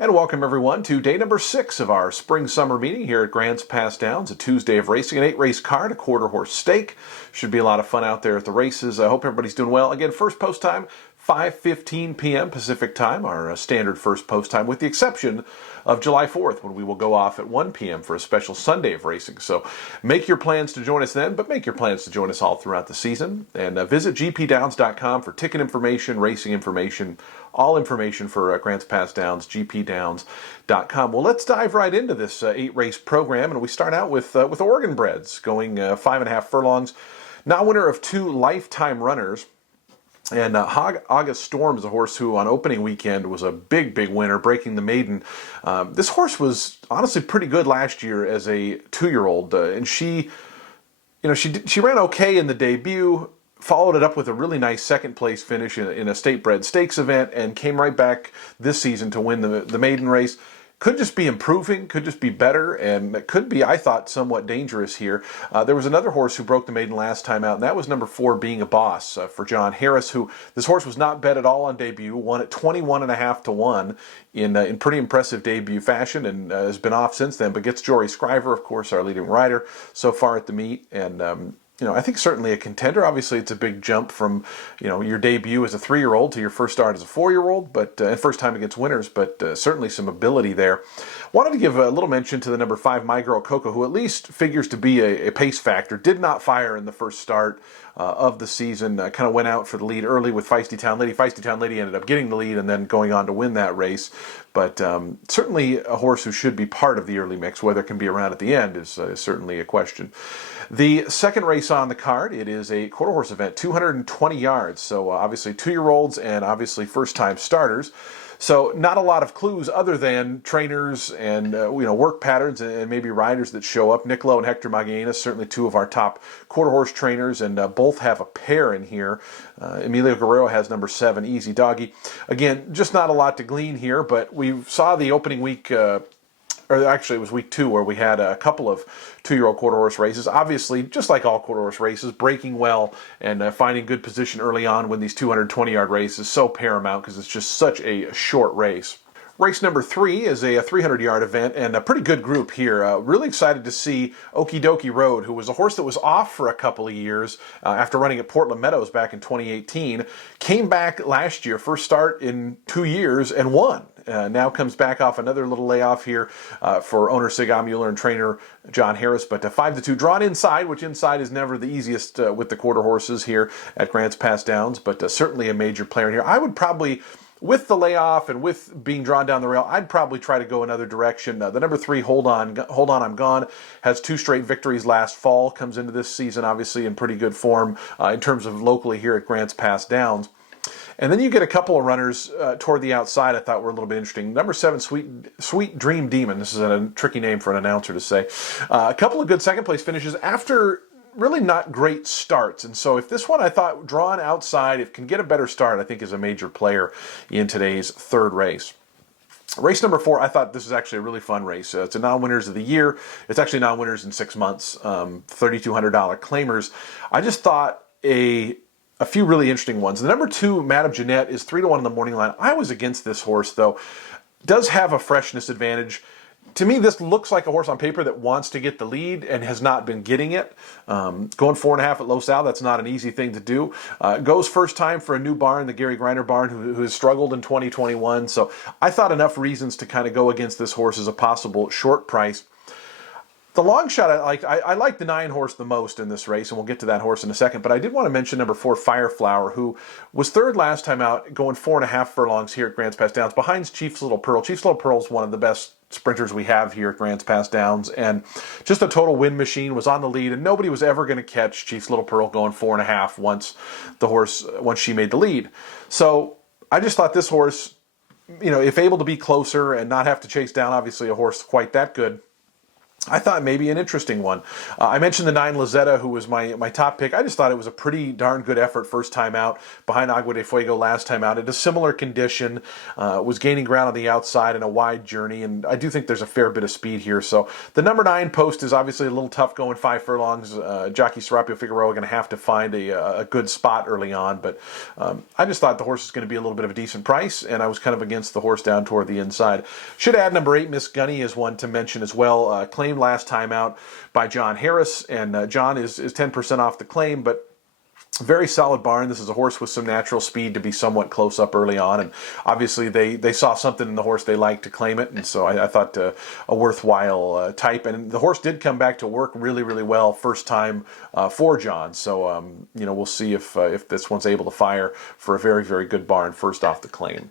And welcome everyone to day number 6 of our spring-summer meeting here at Grants Pass Downs, a Tuesday of racing, an 8-race card, a quarter-horse stake. Should be a lot of fun out there at the races. I hope everybody's doing well. Again, first post time, 5:15 p.m. Pacific time, our standard first post time, with the exception of July 4th, when we will go off at 1 p.m. for a special Sunday of racing. So make your plans to join us then, but make your plans to join us all throughout the season. And visit gpdowns.com for ticket information, racing information, all information for Grants Pass Downs, gpdowns.com. Well, let's dive right into this 8-race program, and we start out with Oregon breds going 5.5 furlongs. Now winner of 2 lifetime runners. And August Storm is a horse who on opening weekend was a big winner, breaking the maiden. This horse was honestly pretty good last year as a 2-year-old, and she ran okay in the debut, followed it up with a really nice second place finish in a state bred stakes event, and came right back this season to win the maiden race. Could just be improving, could just be better, and it could be, I thought, somewhat dangerous here. There was another horse who broke the maiden last time out, and that was number 4, Being a Boss, for John Harris, who this horse was not bet at all on debut, won at 21.5 to 1 in pretty impressive debut fashion, and has been off since then, but gets Jory Scriver, of course, our leading rider so far at the meet, and I think certainly a contender. Obviously, it's a big jump from, your debut as a 3-year-old to your first start as a 4-year-old, but and first time against winners, but certainly some ability there. Wanted to give a little mention to the number 5, My Girl Coco, who at least figures to be a pace factor. Did not fire in the first start of the season. Kind of went out for the lead early with Feisty Town Lady. Feisty Town Lady ended up getting the lead and then going on to win that race. But certainly a horse who should be part of the early mix. Whether it can be around at the end is certainly a question. The second race on the card, it is a quarter horse event, 220 yards. So obviously 2-year-olds and obviously first-time starters. So not a lot of clues other than trainers and work patterns and maybe riders that show up. Niccolo and Hector Magallanes, certainly 2 of our top quarter horse trainers, and both have a pair in here. Emilio Guerrero has number 7, Easy Doggy. Again, just not a lot to glean here, but we saw the opening week, or actually it was week 2, where we had a couple of 2-year-old quarter horse races. Obviously, just like all quarter horse races, breaking well and finding good position early on when these 220-yard races is so paramount because it's just such a short race. Race number 3 is a 300-yard event and a pretty good group here. Really excited to see Okie Dokie Road, who was a horse that was off for a couple of years after running at Portland Meadows back in 2018. Came back last year, first start in 2 years, and won. Now comes back off another little layoff here for owner Sig Mueller and trainer John Harris, but 5-2 drawn inside, which inside is never the easiest with the quarter horses here at Grants Pass Downs, but certainly a major player here. I would probably, with the layoff and with being drawn down the rail, I'd probably try to go another direction. The number 3, Hold On, I'm Gone, has 2 straight victories last fall, comes into this season obviously in pretty good form in terms of locally here at Grants Pass Downs. And then you get a couple of runners toward the outside I thought were a little bit interesting. Number 7, Sweet Dream Demon. This is a tricky name for an announcer to say. A couple of good second place finishes after really not great starts. And so if this one I thought drawn outside, if can get a better start, I think is a major player in today's third race. Race number 4, I thought this was actually a really fun race. It's a non-winners of the year. It's actually non-winners in 6 months, $3,200 claimers. I just thought a few really interesting ones. The number 2, Madame Jeanette, is 3 to 1 in the morning line. I was against this horse, though. Does have a freshness advantage. To me, this looks like a horse on paper that wants to get the lead and has not been getting it. Going 4.5 at Los Al, that's not an easy thing to do. Goes first time for a new barn, the Gary Griner barn, who has struggled in 2021. So I thought enough reasons to kind of go against this horse as a possible short price. The long shot I like the 9 horse the most in this race, and we'll get to that horse in a second, but I did want to mention number 4, Fireflower, who was 3rd last time out, going 4.5 furlongs here at Grants Pass Downs, behind Chief's Little Pearl. Chief's Little Pearl is one of the best sprinters we have here at Grants Pass Downs, and just a total win machine, was on the lead, and nobody was ever going to catch Chief's Little Pearl going 4.5 once she made the lead. So I just thought this horse, if able to be closer and not have to chase down, obviously, a horse quite that good, I thought maybe an interesting one. I mentioned the 9 Lazetta, who was my top pick. I just thought it was a pretty darn good effort first time out, behind Agua de Fuego last time out. At a similar condition, was gaining ground on the outside in a wide journey, and I do think there's a fair bit of speed here. So the number 9 post is obviously a little tough going 5 furlongs. Jockey Serapio Figueroa going to have to find a good spot early on, but I just thought the horse was going to be a little bit of a decent price, and I was kind of against the horse down toward the inside. Should add number 8, Miss Gunny, is one to mention as well. Claimed last time out by John Harris, and John is 10% off the claim, but very solid barn. This is a horse with some natural speed to be somewhat close up early on, and obviously they saw something in the horse they liked to claim it, and so I thought a worthwhile type. And the horse did come back to work really, really well first time for John, so we'll see if this one's able to fire for a very, very good barn first off the claim.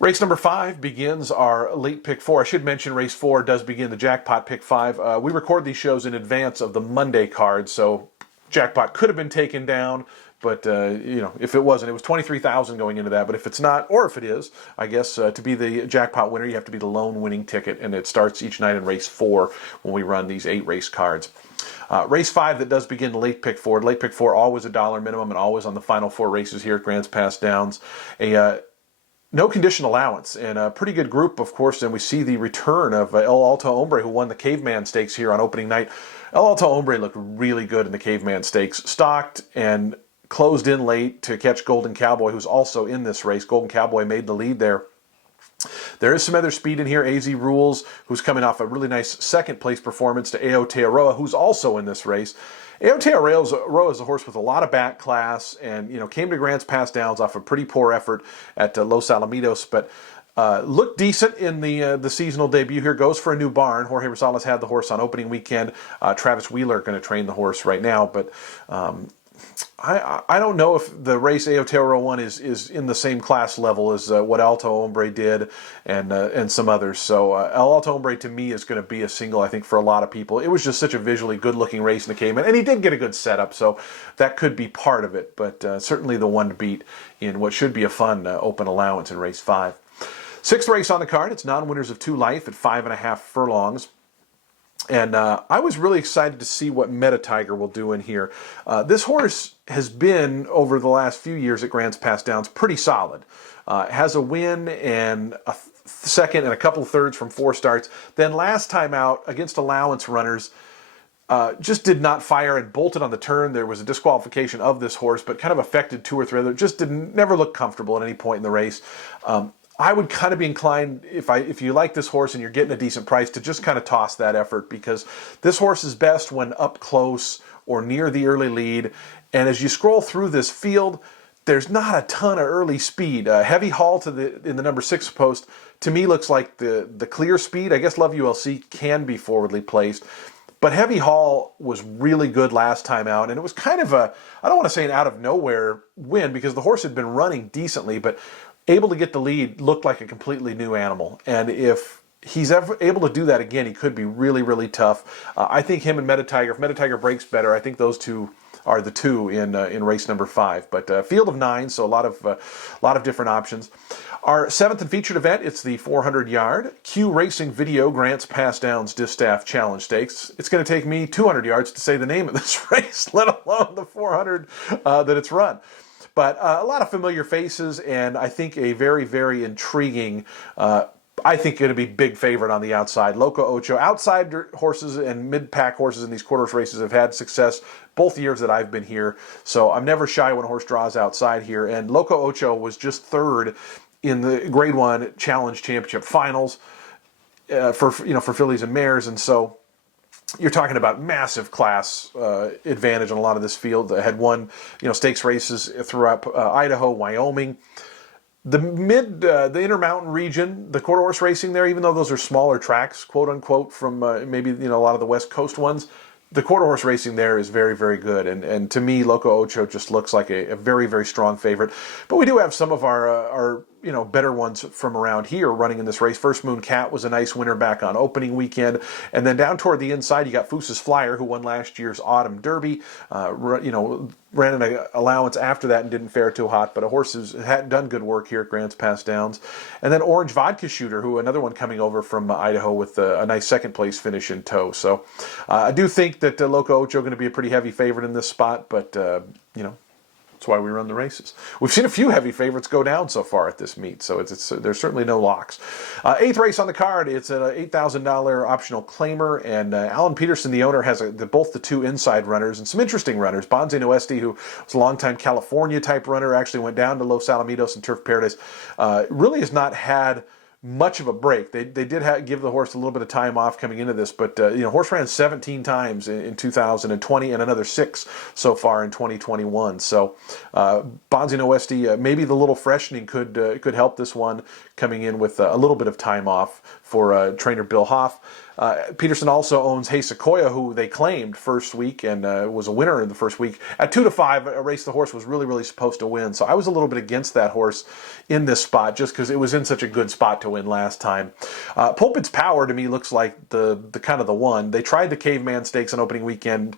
Race number 5 begins our late pick 4. I should mention race 4 does begin the jackpot pick 5. We record these shows in advance of the Monday card, so jackpot could have been taken down, but if it wasn't, it was $23,000 going into that. But if it's not, or if it is, I guess to be the jackpot winner, you have to be the lone winning ticket, and it starts each night in race 4 when we run these 8 race cards. Race 5 that does begin the late pick 4. Late pick 4 always $1 minimum and always on the final 4 races here at Grants Pass Downs. No condition allowance, and a pretty good group, of course, and we see the return of El Alto Hombre, who won the Caveman Stakes here on opening night. El Alto Hombre looked really good in the Caveman Stakes, stalked and closed in late to catch Golden Cowboy, who's also in this race. Golden Cowboy made the lead there. There is some other speed in here. AZ Rules, who's coming off a really nice second-place performance, to Aotearoa, who's also in this race. Aotearoa is a horse with a lot of back class, and came to Grants Pass Downs off a pretty poor effort at Los Alamitos, but looked decent in the seasonal debut here. Goes for a new barn. Jorge Rosales had the horse on opening weekend. Travis Wheeler going to train the horse right now, but I don't know if the race Aotearoa won is in the same class level as what Alto Hombre did and some others. So El Alto Hombre to me is going to be a single, I think, for a lot of people. It was just such a visually good-looking race in the Cayman, and he did get a good setup, so that could be part of it, but certainly the one to beat in what should be a fun open allowance in race 5. 6th race on the card, it's non-winners of 2 Life at 5.5 furlongs. And I was really excited to see what Meta Tiger will do in here. This horse has been, over the last few years at Grants Pass Downs, pretty solid. Has a win and a second and a couple of thirds from 4 starts. Then last time out, against allowance runners, just did not fire and bolted on the turn. There was a disqualification of this horse, but kind of affected 2 or 3 others. Just never looked comfortable at any point in the race. I would kind of be inclined, if you like this horse and you're getting a decent price, to just kind of toss that effort, because this horse is best when up close or near the early lead. And as you scroll through this field, there's not a ton of early speed. Heavy Haul in the number 6 post, to me, looks like the clear speed. I guess Love ULC can be forwardly placed. But Heavy Haul was really good last time out, and it was kind of I don't want to say an out-of-nowhere win, because the horse had been running decently, but able to get the lead, looked like a completely new animal. And if he's ever able to do that again, he could be really, really tough. I think him and Meta Tiger, if Meta Tiger breaks better, I think those two are the two in race number 5. But field of 9, so a lot of different options. Our 7th and featured event, it's the 400-yard Q Racing Video Grants Pass Downs Distaff Challenge Stakes. It's going to take me 200 yards to say the name of this race, let alone the 400 that it's run. But a lot of familiar faces, and I think a very, very intriguing, I think going to be big favorite on the outside. Loco Ocho. Outside horses and mid-pack horses in these quarter-horse races have had success both years that I've been here. So I'm never shy when a horse draws outside here. And Loco Ocho was just 3rd in the Grade 1 Challenge Championship Finals for fillies and mares. And so you're talking about massive class advantage on a lot of this field. Had won, stakes races throughout Idaho, Wyoming. The Intermountain region, the quarter horse racing there, even though those are smaller tracks, quote unquote, from maybe a lot of the West Coast ones, the quarter horse racing there is very, very good. And to me, Loco Ocho just looks like a very, very strong favorite. But we do have some of our better ones from around here running in this race. First Moon Cat was a nice winner back on opening weekend. And then down toward the inside, you got Foosa's Flyer, who won last year's Autumn Derby. Ran an allowance after that and didn't fare too hot, but a horse who's had done good work here at Grants Pass Downs. And then Orange Vodka Shooter, who another one coming over from Idaho with a nice second place finish in tow. So I do think that Loco Ocho going to be a pretty heavy favorite in this spot, but that's why we run the races. We've seen a few heavy favorites go down so far at this meet, so there's certainly no locks. Eighth race on the card, it's an $8,000 optional claimer, and Alan Peterson, the owner, has both the two inside runners and some interesting runners. Bonze Noesti, who was a longtime California-type runner, actually went down to Los Alamitos and Turf Paradise, really has not had much of a break. They did give the horse a little bit of time off coming into this, but horse ran 17 times in 2020 and another 6 so far in 2021. So Bonze Noesti, maybe the little freshening could help this one coming in with a little bit of time off for trainer Bill Hoff. Peterson also owns Hey Sequoia, who they claimed first week and was a winner in the first week. At 2-5, a race the horse was really supposed to win. So I was a little bit against that horse in this spot just because it was in such a good spot to win last time. Pulpit's Power to me looks like the kind of the one. They tried the Caveman Stakes on opening weekend,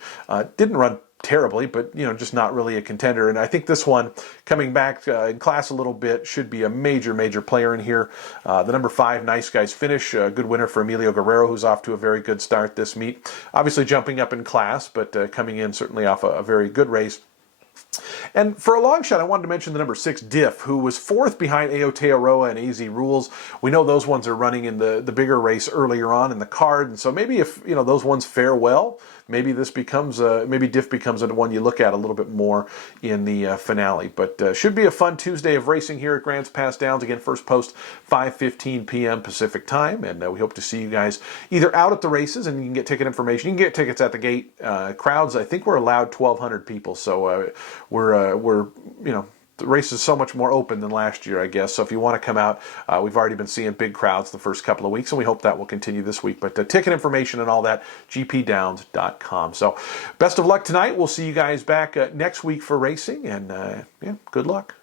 didn't run terribly, but just not really a contender. And I think this one, coming back in class a little bit, should be a major player in here. The number 5, Nice Guys Finish, a good winner for Emilio Guerrero, who's off to a very good start this meet. Obviously jumping up in class, but coming in certainly off a very good race. And for a long shot, I wanted to mention the number 6, Diff, who was 4th behind Aotearoa and AZ Rules. We know those ones are running in the bigger race earlier on in the card, and so maybe if those ones fare well, maybe this becomes maybe Diff becomes the one you look at a little bit more in the finale. But should be a fun Tuesday of racing here at Grants Pass Downs. Again, first post 5:15 p.m. Pacific time, and we hope to see you guys either out at the races, and you can get ticket information. You can get tickets at the gate. Crowds, I think we're allowed 1,200 people, so we're the race is so much more open than last year, I guess. So if you want to come out, we've already been seeing big crowds the first couple of weeks, and we hope that will continue this week. But ticket information and all that, gpdowns.com. So best of luck tonight. We'll see you guys back next week for racing, and good luck.